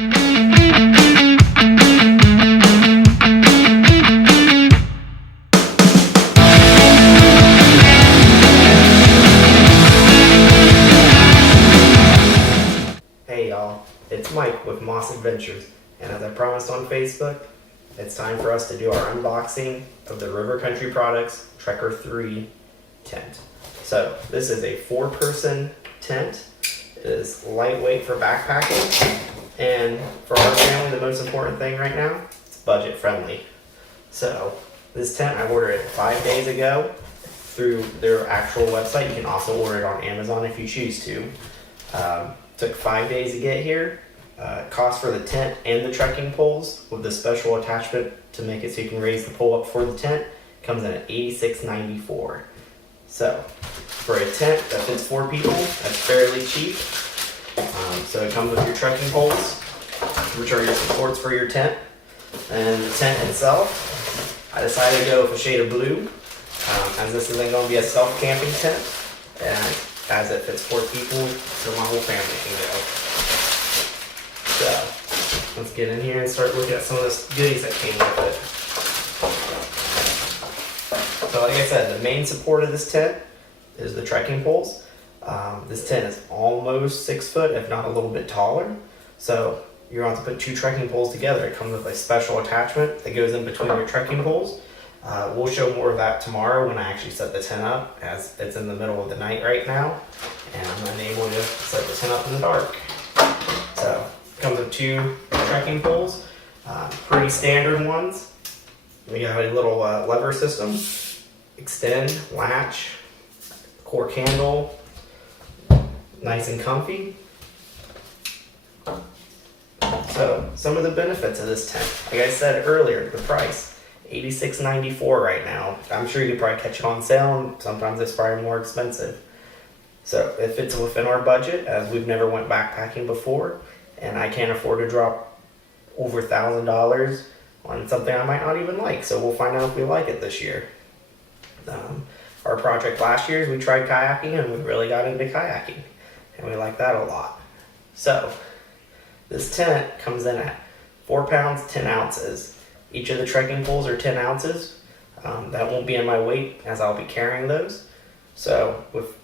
Hey y'all, it's Mike with Moss Adventures, and as I promised on Facebook, it's time for us to do our unboxing of the River Country Products Trekker 3 tent. So this is a 4-person tent. It is lightweight for backpacking, and for our family the most important thing right now, it's budget friendly. So this tent I ordered it 5 days ago through their actual website. You can also order it on Amazon if you choose to. Took 5 days to get here. Cost for the tent and the trekking poles with the special attachment to make it so you can raise the pole up for the tent comes in at $86.94. So for a tent that fits 4 people, that's fairly cheap. So it comes with your trekking poles, which are your supports for your tent, and the tent itself. I decided to go with a shade of blue, as this isn't going to be a self-camping tent, and as it fits 4 people, so my whole family can go. So let's get in here and start looking at some of the goodies that came with it. So like I said, the main support of this tent is the trekking poles. This tent is almost 6 foot, if not a little bit taller. So you're going to have to put 2 trekking poles together. It comes with a special attachment that goes in between your trekking poles. We'll show more of that tomorrow when I actually set the tent up, as it's in the middle of the night right now, and I'm unable to set the tent up in the dark. So it comes with 2 trekking poles, pretty standard ones. We got a little lever system, extend, latch, core candle, nice and comfy. So some of the benefits of this tent, like I said earlier, the price. $86.94 right now. I'm sure you could probably catch it on sale, and sometimes it's probably more expensive. So if it's within our budget, as we've never went backpacking before, and I can't afford to drop over $1,000 on something I might not even like, so we'll find out if we like it this year. Our project last year, we tried kayaking, and we really got into kayaking, and we like that a lot. So this tent comes in at 4 pounds 10 ounces. Each of the trekking poles are 10 ounces. That won't be in my weight, as I'll be carrying those. So with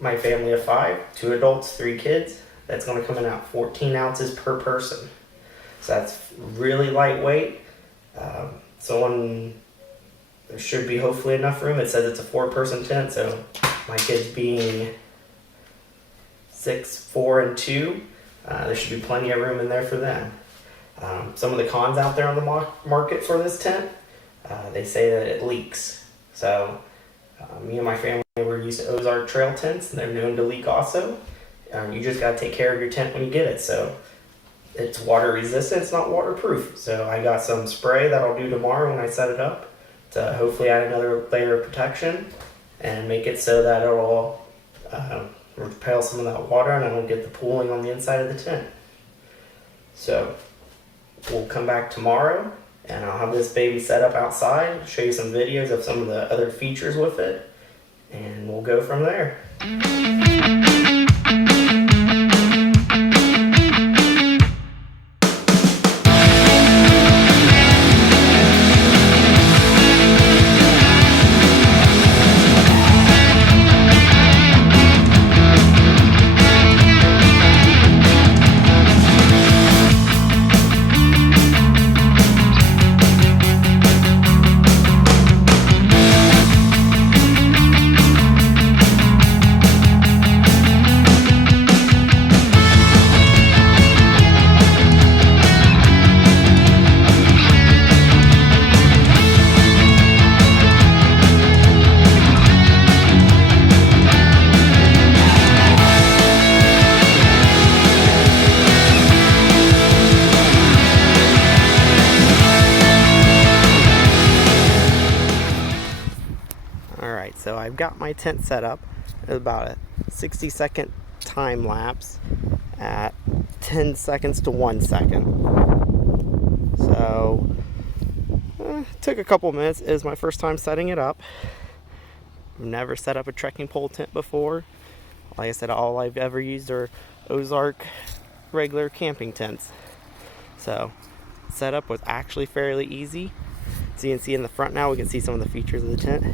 my family of 5, 2 adults, 3 kids, that's going to come in at 14 ounces per person. So that's really lightweight. There should be hopefully enough room. It says it's a 4-person tent, so my kids being 6, 4, and 2, there should be plenty of room in there for them. Some of the cons out there on the market for this tent, they say that it leaks. So me and my family were used to Ozark trail tents, and they're known to leak also. You just got to take care of your tent when you get it. So it's water resistant, it's not waterproof. So I got some spray that I'll do tomorrow when I set it up to hopefully add another layer of protection and make it so that it'll repel some of that water and I don't get the pooling on the inside of the tent. So we'll come back tomorrow and I'll have this baby set up outside, show you some videos of some of the other features with it, and we'll go from there. So I've got my tent set up. It's about a 60-second time lapse at 10 seconds to 1 second. So it took a couple minutes. It was my first time setting it up. I've never set up a trekking pole tent before. Like I said, all I've ever used are Ozark regular camping tents. So setup was actually fairly easy. So you can see in the front now, we can see some of the features of the tent.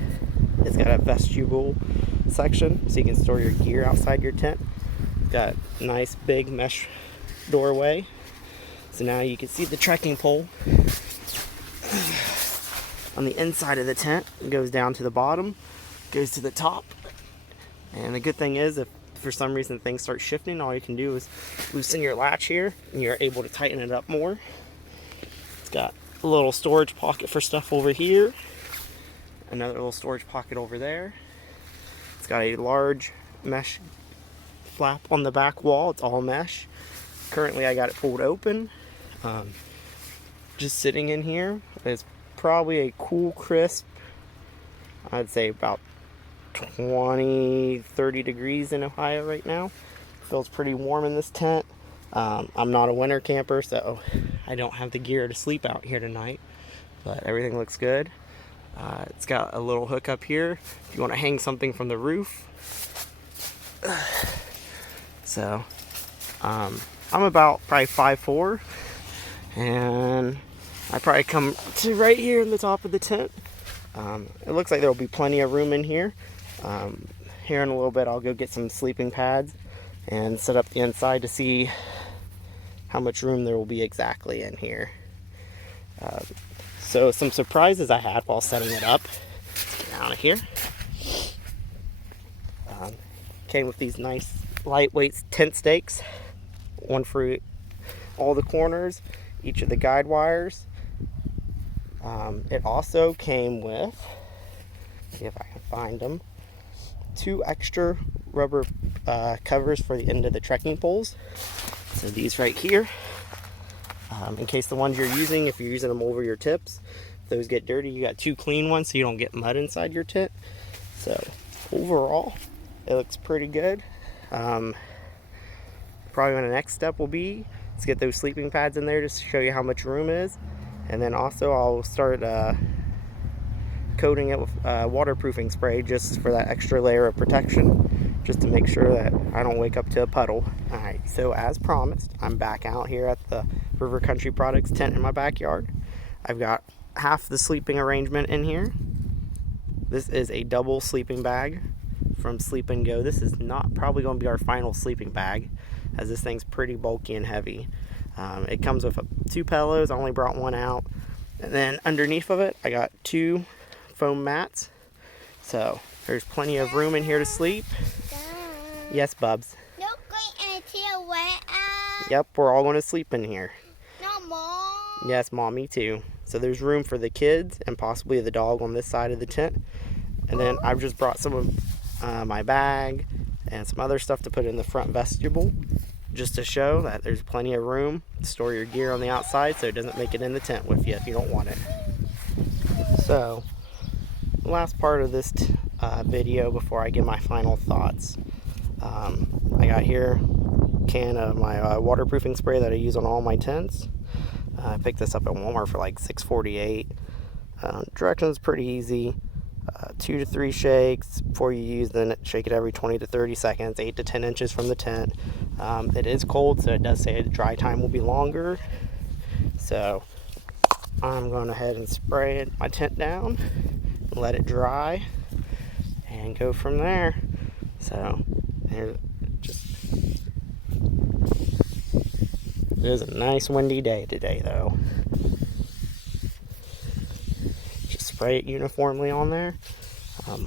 It's got a vestibule section, so you can store your gear outside your tent. It's got a nice big mesh doorway. So now you can see the trekking pole on the inside of the tent. It goes down to the bottom, goes to the top. And the good thing is, if for some reason things start shifting, all you can do is loosen your latch here, and you're able to tighten it up more. It's got a little storage pocket for stuff over here, another little storage pocket over there. It's got a large mesh flap on the back wall. It's all mesh. Currently I got it pulled open. Just sitting in here. It's probably a cool, crisp, I'd say about 20-30 degrees in Ohio right now. Feels pretty warm in this tent. I'm not a winter camper, so I don't have the gear to sleep out here tonight, but everything looks good. It's got a little hook up here if you want to hang something from the roof. So I'm about probably 5'4", and I probably come to right here in the top of the tent. It looks like there will be plenty of room in here. Here in a little bit I'll go get some sleeping pads and set up the inside to see how much room there will be exactly in here. So some surprises I had while setting it up. Let's get out of here. Came with these nice lightweight tent stakes, one for all the corners, each of the guide wires. It also came with, see if I can find them, 2 extra rubber covers for the end of the trekking poles. So these right here, in case the ones you're using, if you're using them over your tips, if those get dirty, you got 2 clean ones so you don't get mud inside your tent. So overall, it looks pretty good. Probably my next step will be to get those sleeping pads in there just to show you how much room is. And then also I'll start coating it with waterproofing spray just for that extra layer of protection, just to make sure that I don't wake up to a puddle. Alright, so as promised, I'm back out here at the River Country Products tent in my backyard. I've got half the sleeping arrangement in here. This is a double sleeping bag from Sleep and Go. This is not probably going to be our final sleeping bag, as this thing's pretty bulky and heavy. It comes with 2 pillows. I only brought one out. And then underneath of it, I got 2 foam mats. So there's plenty of room in here to sleep. Yes, Bubs. Yep, we're all going to sleep in here. No, Mom. Yes, Mom, me too. So there's room for the kids and possibly the dog on this side of the tent. And then I've just brought some of my bag and some other stuff to put in the front vestibule, just to show that there's plenty of room to store your gear on the outside so it doesn't make it in the tent with you if you don't want it. So, the last part of this video before I give my final thoughts. I got here a can of my waterproofing spray that I use on all my tents. I picked this up at Walmart for like $6.48. Directions pretty easy. 2 to 3 shakes before you use, then shake it every 20 to 30 seconds, 8 to 10 inches from the tent. It is cold, so it does say the dry time will be longer. So I'm going ahead and spray my tent down, let it dry, and go from there. So it is a nice windy day today, though. Just spray it uniformly on there.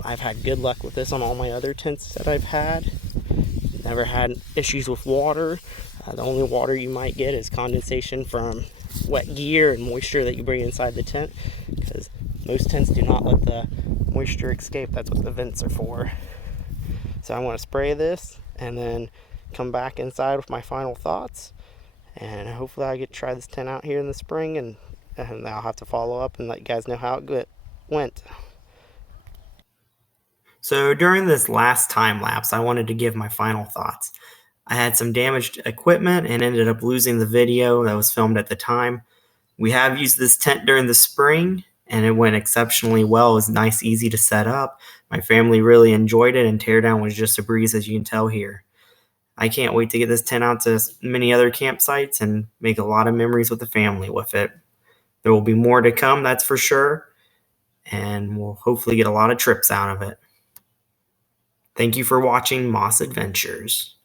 I've had good luck with this on all my other tents that I've had. Never had issues with water. The only water you might get is condensation from wet gear and moisture that you bring inside the tent, because most tents do not let the moisture escape. That's what the vents are for. So I want to spray this and then come back inside with my final thoughts, and hopefully I get to try this tent out here in the spring, and I'll have to follow up and let you guys know how it went. So during this last time lapse, I wanted to give my final thoughts. I had some damaged equipment and ended up losing the video that was filmed at the time. We have used this tent during the spring, and it went exceptionally well. It was nice, easy to set up. My family really enjoyed it, and teardown was just a breeze, as you can tell here. I can't wait to get this tent out to many other campsites and make a lot of memories with the family with it. There will be more to come, that's for sure, and we'll hopefully get a lot of trips out of it. Thank you for watching Moss Adventures.